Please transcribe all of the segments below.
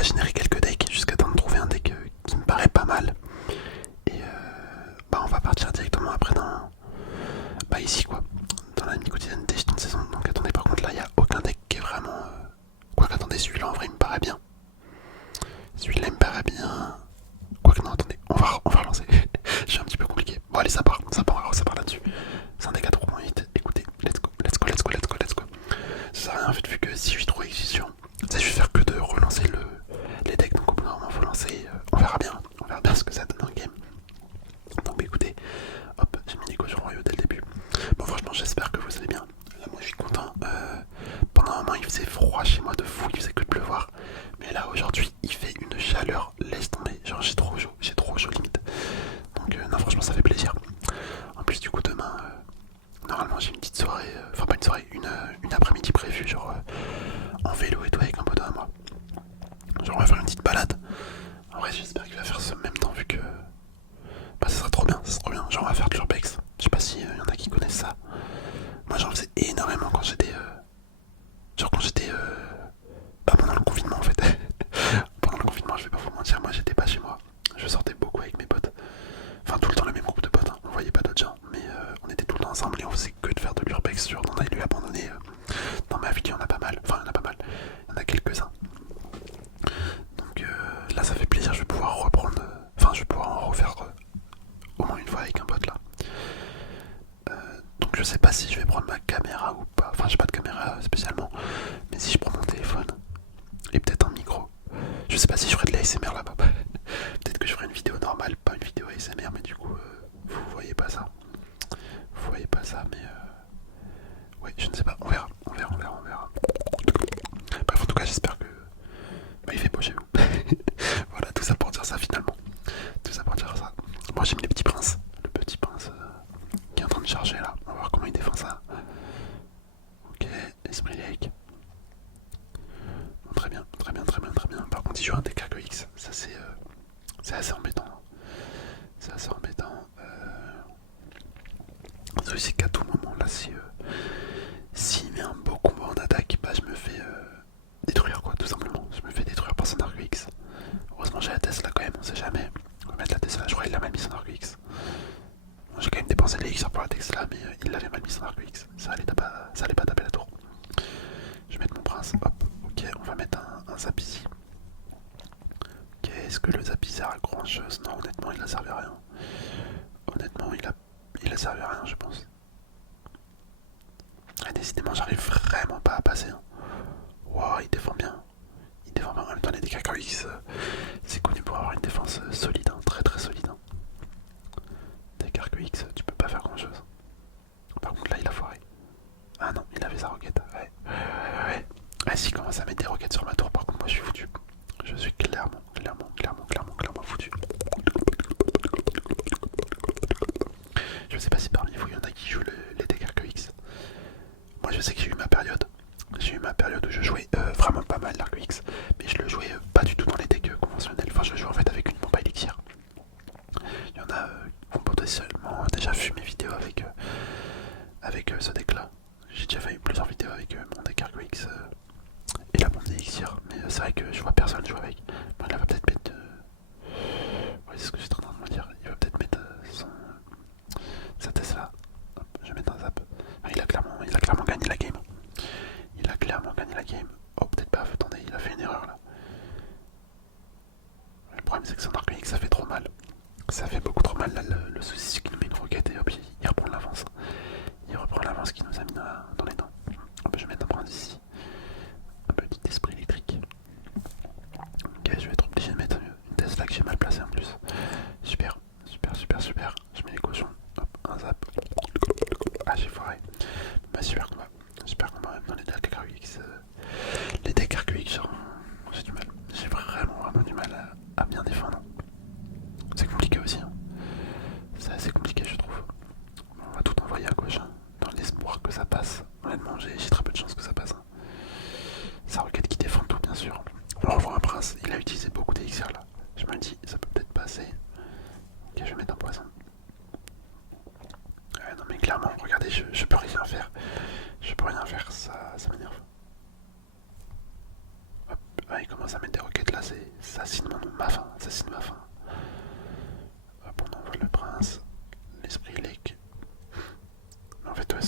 va générer quelques decks jusqu'à temps de trouver un deck qui me paraît pas mal. Et on va partir directement après dans... Bah ici quoi, dans la nuit quotidienne des jetons de saison. Donc attendez, par contre là il n'y a aucun deck qui est vraiment... Quoi qu'attendez, celui-là en vrai il me paraît bien. Celui-là il me paraît bien. Quoique non, attendez, on va relancer. Je suis un petit peu compliqué. Bon allez, ça part là-dessus. C'est un deck à 3.8. Écoutez, let's go, let's go, let's go, let's go, let's go. Ça sert à rien en fait, vu que si je suis trop exigeant, ça je vais faire que de relancer les decks. Donc au bout d'un moment faut lancer, on verra bien ce que ça donne en game. Donc bah, écoutez, hop, j'ai mis les cochons royaux dès le début. Bon franchement j'espère que vous allez bien. Là moi je suis content. Pendant un moment il faisait froid chez moi de fou, il faisait que de pleuvoir. Mais là aujourd'hui il fait une chaleur, laisse tomber. Genre j'ai trop chaud limite. Donc non franchement ça fait plaisir. En plus du coup demain, normalement j'ai une petite soirée, enfin pas une soirée, une après-midi prévue, genre en vélo et tout avec un pote à moi. Genre on va faire une petite balade. En vrai j'espère qu'il va faire ce même temps vu que... Bah ça sera trop bien, ça sera trop bien. Genre on va faire de l'urbex. Je sais pas si y en a qui connaissent ça. Moi j'en faisais énormément quand j'étais... Genre quand j'étais... Bah pendant le confinement en fait. Pendant le confinement je vais pas vous mentir, moi j'étais pas chez moi. Je sortais beaucoup avec mes potes. Enfin tout le temps le même groupe de potes, hein. On voyait pas d'autres gens. Mais on était tout le temps ensemble et on faisait que de faire de l'urbex. Sur on a lui abandonné. Dans ma vie il y en a pas mal. Enfin il y en a pas mal. Il y en a quelques-uns. Donc là ça fait plaisir, je vais pouvoir reprendre... Enfin je vais pouvoir en refaire au moins une fois avec un pote là. Donc je sais pas si je vais prendre ma caméra ou pas. Enfin j'ai pas de caméra spécialement. Mais si je prends mon téléphone et peut-être un micro. Je sais pas si je ferai de la ASMR là-bas. Peut-être que je ferai une vidéo normale, pas une vidéo ASMR, mais du coup vous voyez pas ça. Vous voyez pas ça mais ouais je ne sais pas, on verra. Bref en tout cas j'espère que bah, il fait beau chez vous. Voilà tout ça pour dire ça finalement. Tout ça pour dire ça. Moi j'aime les petits princes. Le petit prince qui est en train de charger là. On va voir comment il défend ça. Ok, Esprit Lake. Bon, très bien, très bien, très bien, très bien. Par contre il joue un DKX. Ça c'est assez embêtant. C'est assez embêtant. C'est qu'à tout moment là s'il met un beau combo en attaque, bah je me fais détruire quoi tout simplement. Je me fais détruire par son arc X. Heureusement j'ai la Tesla quand même, on sait jamais. On va mettre la Tesla, je crois qu'il a mal mis son arc X. J'ai quand même dépensé les X pour la Tesla, mais il avait mal mis son arc X. Ça allait pas taper la tour. Je vais mettre mon prince, hop, ok, on va mettre un zap ici. Ok, est-ce que le zap sert à grand chose? Non, honnêtement, il a servi à rien. Honnêtement, il a servi à rien, je pense. Et décidément, j'arrive vraiment pas à passer. Hein. Wow, il défend bien. Il défend bien. En même temps, les dégâts X, c'est connu pour avoir une défense solide, hein, très très solide. Hein. Dégâts X, tu peux pas faire grand chose. Par contre, là, il a foiré. Ah non, il avait sa roquette. Ouais. Ah si, il commence à mettre des roquettes sur ma tour, par contre, moi je suis foutu. Je suis clairement foutu. Je sais pas si parmi vous il y en a qui jouent les dégâts X. Moi je sais que j'ai eu ma période. J'ai eu ma période où je jouais vraiment pas mal l'arc X. Mais je le jouais pas du tout dans les decks conventionnels. Enfin je le jouais en fait avec une pompe à élixir. Il y en a qui ont potentiellement déjà vu mes vidéos avec ce deck là. J'ai déjà fait plusieurs vidéos avec mon deck arc X et la pompe d'élixir. Mais c'est vrai que je vois personne jouer avec. Bon, il va peut-être mettre... Ouais, c'est ce que j'étais en train de me dire. Il va peut-être mettre sa Tesla. Hop, je vais mettre un zap. Ah, il a clairement gagné la game. Oh, peut-être pas. Attendez, il a fait une erreur là. Le problème, c'est que son arc ça fait trop mal. Ça fait beaucoup trop mal. Là, le souci, c'est qu'il nous met une roquette et hop, il reprend l'avance. Il reprend l'avance qu'il nous a mis dans les dents. Hop, je vais mettre un prince ici. Un petit esprit électrique. Ok, je vais être obligé de mettre une Tesla que j'ai mal placée en plus. Super. Je mets les cochons. Hop, un zap. Ah, j'ai foiré. Bah, super combat. Même dans les decks RQX. Les decks RQX, genre, j'ai du mal. J'ai vraiment du mal à bien défendre. C'est compliqué aussi. Hein. C'est assez compliqué, je trouve. On va tout envoyer à gauche. Hein, dans l'espoir que ça passe. Honnêtement, j'ai très peu de chance que ça passe. Hein. Sa requête qui défend tout, bien sûr. On revoit un prince. Il a utilisé beaucoup d'élixir là. Je me dis, ça peut peut-être passer. Ok, je vais mettre un poison. Non mais clairement, regardez, je peux rien faire. Ça m'énerve. Hop, il commence à mettre des roquettes là, c'est assassine ma faim, assassine ma faim. Hop, on envoie le prince. L'esprit lec. En fait, ouais,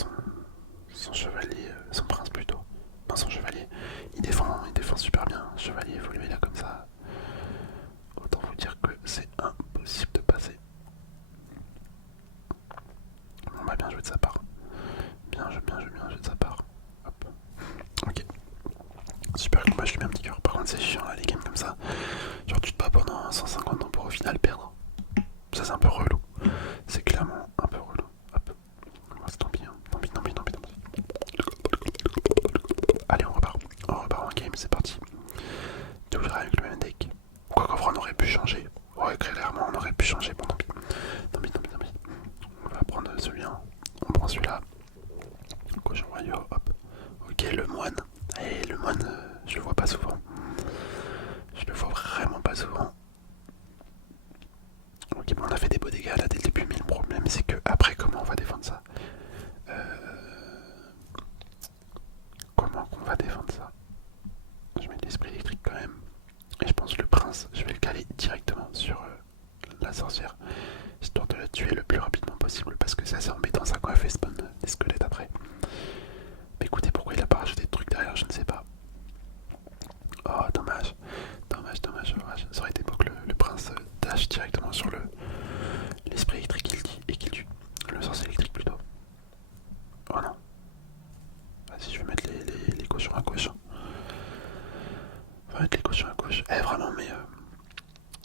son chevalier, son prince plutôt. Non, son chevalier. Il défend super bien. Chevalier évolué là comme ça. Autant vous dire que c'est impossible de passer. On va bien jouer de sa part. Bien joué de sa part. Hop. Ok. Super combat, je lui mets un petit cœur. Par contre, c'est chiant là, les games comme ça. Genre, tu te bats pendant 150 ans pour au final perdre. Ça, c'est un peu relou. C'est clairement un peu relou. Hop. Tant pis, hein. Tant pis. Allez, on repart. On repart en game, c'est parti. Toujours avec le même deck. Quoi qu'en vrai, on aurait pu changer. Ouais, clairement, on aurait pu changer. Bon, tant pis. On va prendre celui-là. On prend celui-là. Cochon royaux, hop. Ok, le moine. Et le moine, je le vois pas souvent. Je le vois vraiment pas souvent. Ok, bon, on a fait des beaux dégâts là dès le début, mais le problème c'est que après, comment on va défendre ça? Comment on va défendre ça? Je mets l'esprit électrique quand même. Et je pense que le prince, je vais le caler directement sur la sorcière, histoire de la tuer le plus rapidement possible, parce que c'est assez embêtant ça quand elle fait spawn des squelettes après. Mais écoutez, pourquoi il a pas rajouté de trucs derrière, je ne sais pas. Oh, dommage. Ça aurait été beau que le prince dash directement sur l'esprit électrique et qu'il tue. Le sorcier électrique plutôt. Oh non. Vas-y, je vais mettre les cochons à gauche. On va mettre les cochons à gauche. Eh, vraiment, mais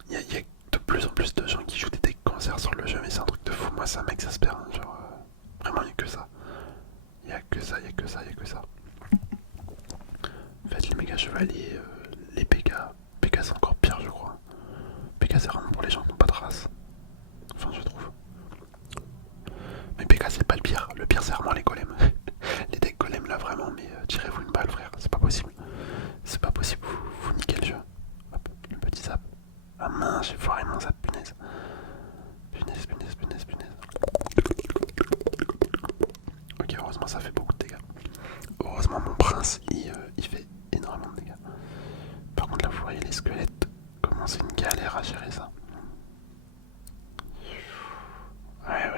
y a de plus en plus de gens qui jouent des decks cancers sur le jeu, mais c'est un truc de fou. Moi, ça m'exaspère. Hein, genre, vraiment, y a que ça. Y a que ça. Faites les méga chevaliers, les PK. PK, c'est encore pire, je crois. PK, c'est vraiment pour les gens qui n'ont pas de race. Enfin, je trouve. Mais PK, c'est pas le pire. Le pire, c'est vraiment les golems. Les decks golems, là, vraiment, mais tirez-vous une balle, frère. C'est pas possible. C'est pas possible, vous niquez le jeu. Hop, le petit zap. Ah mince, j'ai foiré mon zap, punaise. Punaise. Ok, heureusement, ça fait beaucoup de dégâts. Heureusement, mon prince, il fait énormément de dégâts. Par contre, là, vous voyez les squelettes. Comment c'est une galère à gérer ça. Ouais.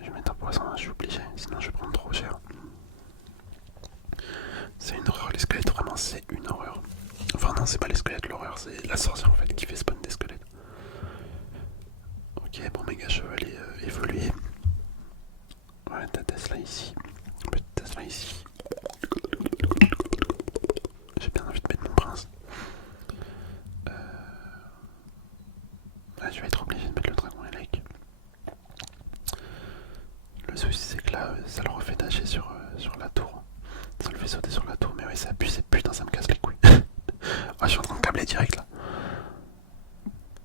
Je vais mettre un poison, je suis obligé. Sinon, je vais prendre trop cher. C'est une horreur, les squelettes, vraiment, c'est une horreur. Enfin, non, c'est pas les squelettes, l'horreur, c'est la sorcière en fait qui fait spawn des squelettes. Ok, bon, méga chevalier évolué. Ouais, t'as Tesla ici. Petit Tesla ici. J'ai bien envie de mettre mon prince. Ouais, je vais être obligé de mettre le dragon élec. Le souci, c'est que là, ça le refait dasher sur la tour. Ça le fait sauter sur la tour, mais ouais, ça abuse, putain, ça me casse les couilles. Ah, je suis en train de câbler direct là.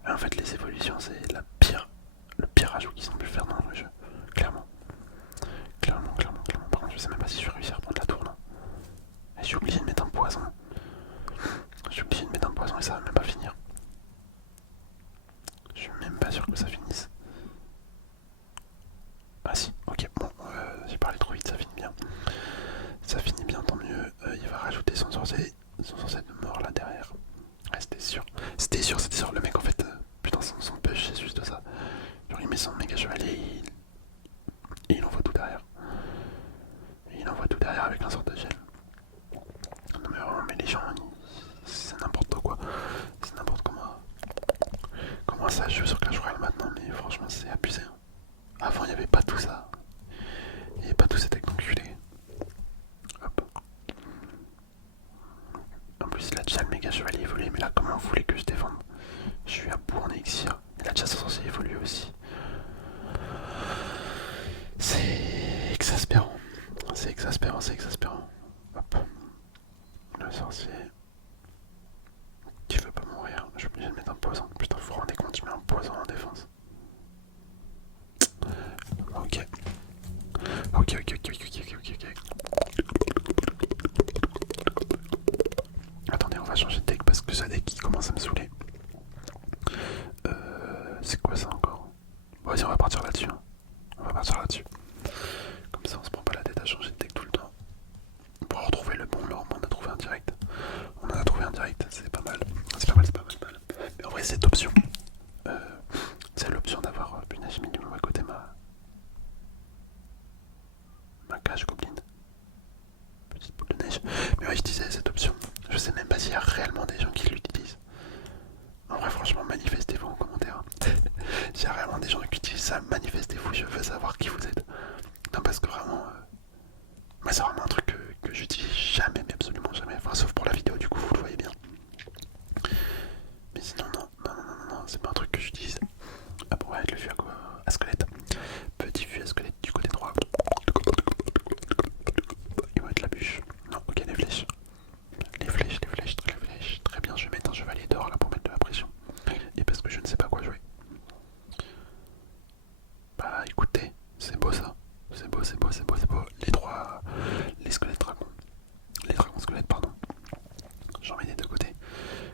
Et en fait, les évolutions, c'est le pire ajout qu'ils ont pu faire dans le jeu. Clairement. Par contre, je sais même pas si je vais réussir à prendre la tour là. Et je suis obligé de mettre un poison. Et ça va même pas finir. Je suis même pas sûr que ça finisse. Ah si, ok, bon, j'ai parlé trop vite, ça finit bien. Ça finit bien, tant mieux. Il va rajouter son sorcier de mort là derrière. Ouais, c'était sûr. Le mec en fait, putain, son push, c'est juste ça. Genre, il met son méga chevalier et il envoie tout derrière. Avec un sort de gel. Non, mais vraiment, mais les gens, c'est n'importe quoi. mettre le fût à squelette. Petit fût à squelette du côté droit. Il va être la bûche. Non, ok, les flèches. Les flèches, les flèches, les flèches. Très bien, je vais mettre un chevalier d'or là pour mettre de la pression. Et parce que je ne sais pas quoi jouer. Bah écoutez, c'est beau ça. C'est beau, c'est beau, c'est beau, c'est beau. Les squelettes dragons. Les dragons squelettes, pardon. J'en mets des deux côtés.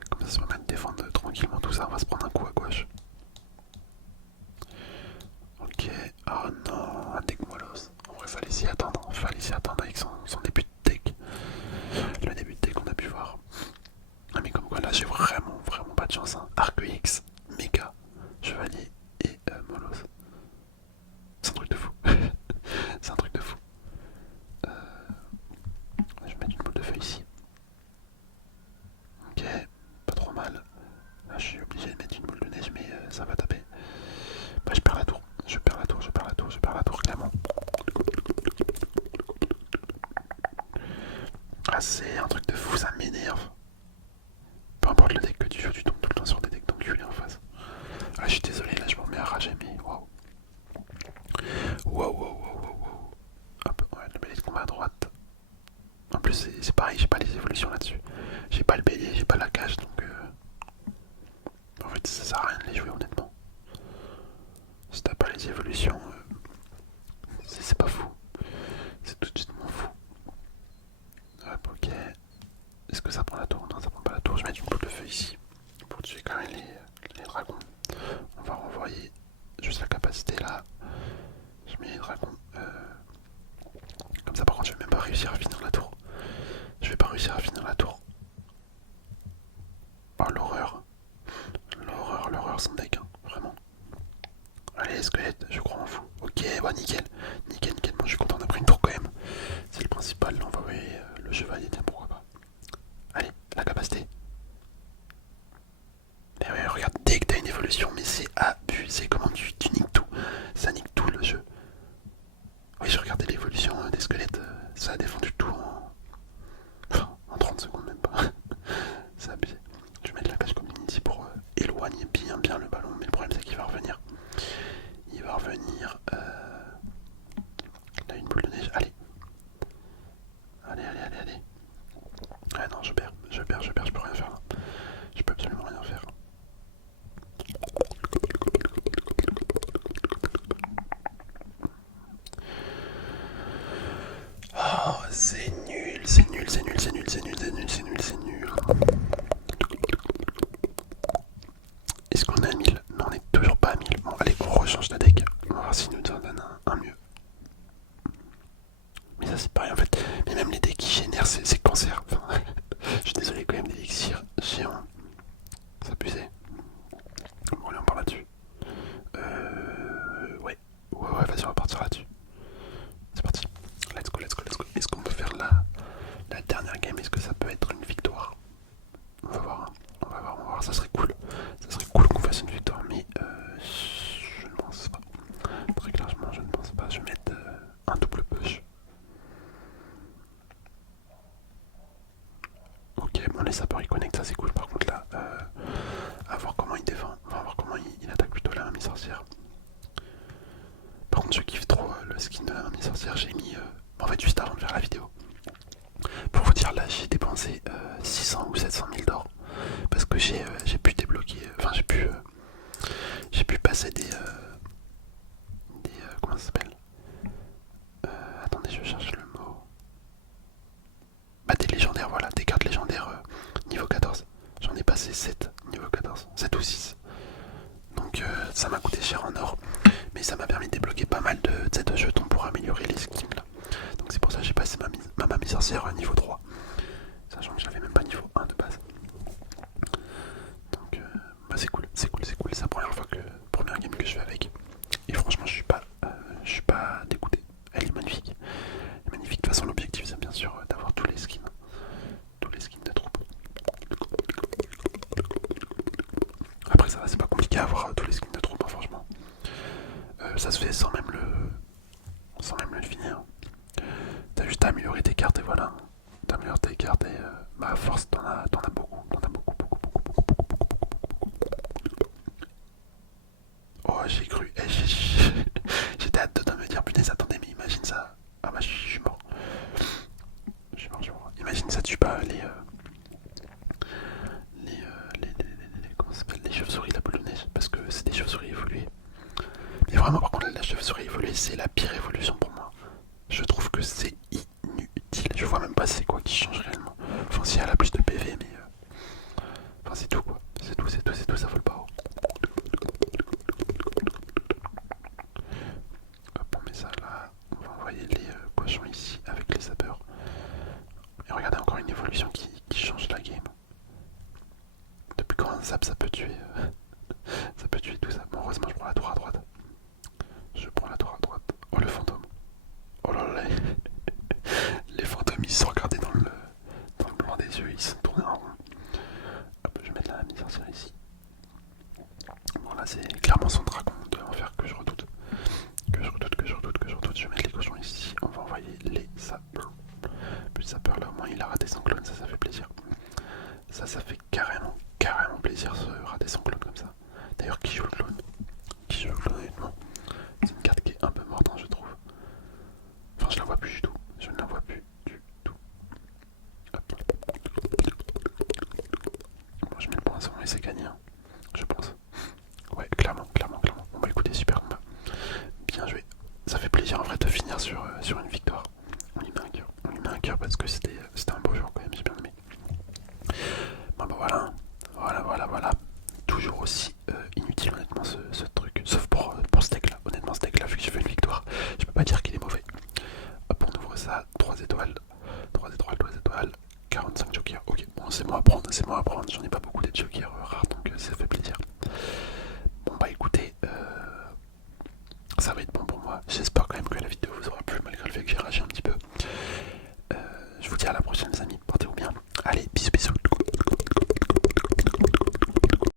Comme ça, ça va permettre de défendre tranquillement tout ça. On va se prendre un coup à gauche. Ok. Oh non, un deck mollos. En vrai, fallait s'y attendre. Fallait s'y attendre avec son début de deck. Le début de deck qu'on a pu voir. Ah, mais comme quoi, là, j'ai vraiment, vraiment pas de chance. Hein. Arc X, méga, chevalier et mollos. C'est un truc de fou. C'est un truc de fou. Je vais mettre une boule de feu ici. Ok, pas trop mal. Là, je suis obligé de mettre une boule de neige, mais ça va taper. Bah, je perds la tour. Je perds la tour, je perds la tour, je perds la tour, clairement. Ah, c'est un truc de fou, ça m'énerve. Peu importe le deck que tu joues, tu tombes tout le temps sur des decks d'enculés en face. Ah, je suis désolé, là, je m'en mets à rager, mais waouh. Waouh, waouh, waouh, waouh, waouh. Hop, ouais, le bélier de combat à droite. En plus, c'est pareil, j'ai pas les évolutions là-dessus. J'ai pas le bélier, j'ai pas la cage, donc en fait, ça sert à rien de les jouer, honnêtement. Si t'as pas les évolutions, c'est pas fou. C'est tout de suite moins fou. Hop, ok. Est-ce que ça prend la tour? Non, ça prend pas la tour. Je vais mettre une boule de feu ici pour tuer quand même les dragons. On va renvoyer juste la capacité là. Je mets les dragons. Comme ça, par contre, je vais même pas réussir à finir la tour. Je vais pas réussir à finir la tour. Oh, l'horreur. L'horreur, l'horreur sans deck, hein, vraiment. Allez, squelette, je crois en fou. Ok, bah nickel. Nickel, nickel. Bon, je suis content, on a pris une tour quand même. C'est le principal. On va envoyer le chevalier, tiens, pourquoi pas. Allez, la capacité. Et ouais, regarde, dès que t'as une évolution, mais c'est abusé. Comment tu niques tout? Ça nique tout le jeu. Oui, je regardais l'évolution des squelettes. Ça a défendu tout en 30 secondes, même pas. C'est abusé. Je vais mettre la cage community pour éloigner bien le ballon. Mais le problème, c'est qu'il va revenir. Il va revenir. Là, une boule de neige. Allez. Allez. Ah non, je perds, je peux rien faire là. Je peux absolument rien faire. Oh, c'est nul. Est-ce qu'on est à 1000? Non, on est toujours pas à 1000. Bon, allez, on rechange de deck. On va voir s'il nous en donne un mieux. Mais ça, c'est pareil en fait. Mais même les decks qui génèrent, c'est cancer. Enfin, je suis désolé quand même, d'élixir géant. Ça abusé. Bon, allez, on part là-dessus. Ouais, vas-y, on va partir là-dessus. C'est parti. Let's go. Est-ce qu'on peut faire la dernière game? Est-ce que ça peut être une victoire? On va voir, ça serait cool. Ça serait cool qu'on fasse une victoire, mais je ne pense pas. Très clairement, je ne pense pas. Je vais mettre un double push. Ok, bon, les sapeurs ils connectent, ça c'est cool. Par contre, là, à voir comment il défend. On va voir comment il attaque plutôt la mamie sorcière. Par contre, je kiffe trop le skin de la mamie sorcière. J'ai mis, en fait, juste avant de faire la vidéo. Pour vous dire, là, j'ai dépensé 600 ou 700 000 d'or. Parce que j'ai pu débloquer, enfin j'ai pu passer des comment ça s'appelle, attendez, je cherche le mot, bah des légendaires, voilà, des cartes légendaires niveau 14, j'en ai passé 7 niveau 14, 7 ou 6, donc ça m'a coûté cher en or, mais ça m'a permis de débloquer pas mal de jetons pour améliorer les skins là, donc c'est pour ça que j'ai passé ma mamie sorcière niveau 3, sachant que j'avais même pas niveau 1 de base. Donc bah c'est cool, c'est la première game que je fais avec. Et franchement je suis pas dégoûté. Elle est magnifique. Elle est magnifique. De toute façon l'objectif c'est bien sûr d'avoir tous les skins. Tous les skins de troupes. Après ça va, c'est pas compliqué à avoir tous les skins de troupes, hein, franchement. Ça se fait sans même le finir. T'as juste à améliorer tes cartes et voilà. T'améliores tes cartes et bah à force t'en as beaucoup. Oh j'ai cru. J'étais à deux de me dire, punaise, attendez, mais imagine ça. Ah bah, je suis mort. Je suis mort, je suis mort. Imagine ça tue pas comment ça s'appelle, les chauves-souris, la boule de neige, parce que c'est des chauves-souris évoluées. Mais vraiment, par contre, la chauve-souris évoluée, c'est la pire évolution pour moi. Je trouve que c'est inutile. Je vois même pas c'est quoi qui change réellement. Enfin, si elle a plus de PV, mais. Enfin, c'est tout quoi. C'est tout, c'est tout, c'est tout, ça vole pas haut. Hop, on met ça là. On va envoyer les cochons ici avec les sapeurs. Et regardez, encore une évolution qui change la game. Depuis quand un zap ça peut tuer ça peut tuer tout ça. Bon, heureusement, je prends la tour à droite. Je prends la tour à droite. Oh, le fantôme. Oh là là. Les fantômes, ils se sont regardés dans le blanc des yeux, ils se sont tournés en rond. Hop, je vais mettre la mise en série ici. Bon, là, c'est clairement son dragon de l'enfer que je redoute. Que je redoute, que je redoute, que je redoute. Je vais mettre les cochons ici. On va envoyer les sapeurs. Plus de sapeurs là, au moins il a raté son clone, ça fait plaisir. Ça fait carrément plaisir ce rater son clone comme ça. D'ailleurs, qui joue le clone? Qui joue le clone honnêtement? C'est une carte qui est un peu morte, hein, je trouve. Enfin, je la vois plus du tout. Je ne la vois plus du tout. Hop. Bon, je mets le point à et c'est gagné, hein, je pense. Ouais, clairement. Bon bah écoutez, super combat. Bien joué. Ça fait plaisir en vrai de finir sur une victoire. On lui met un cœur. On lui met un cœur parce que c'était un beau jour quand même, j'ai bien aimé. Bon bah voilà. Voilà. Toujours aussi inutile honnêtement ce truc. Sauf pour ce deck là. Honnêtement ce deck là, vu que j'ai fait une victoire, je peux pas dire qu'il est mauvais. Hop, on ouvre ça. 3 étoiles. 3 étoiles. 45 jokers. Ok, bon c'est moi à prendre, j'en ai pas beaucoup des jokers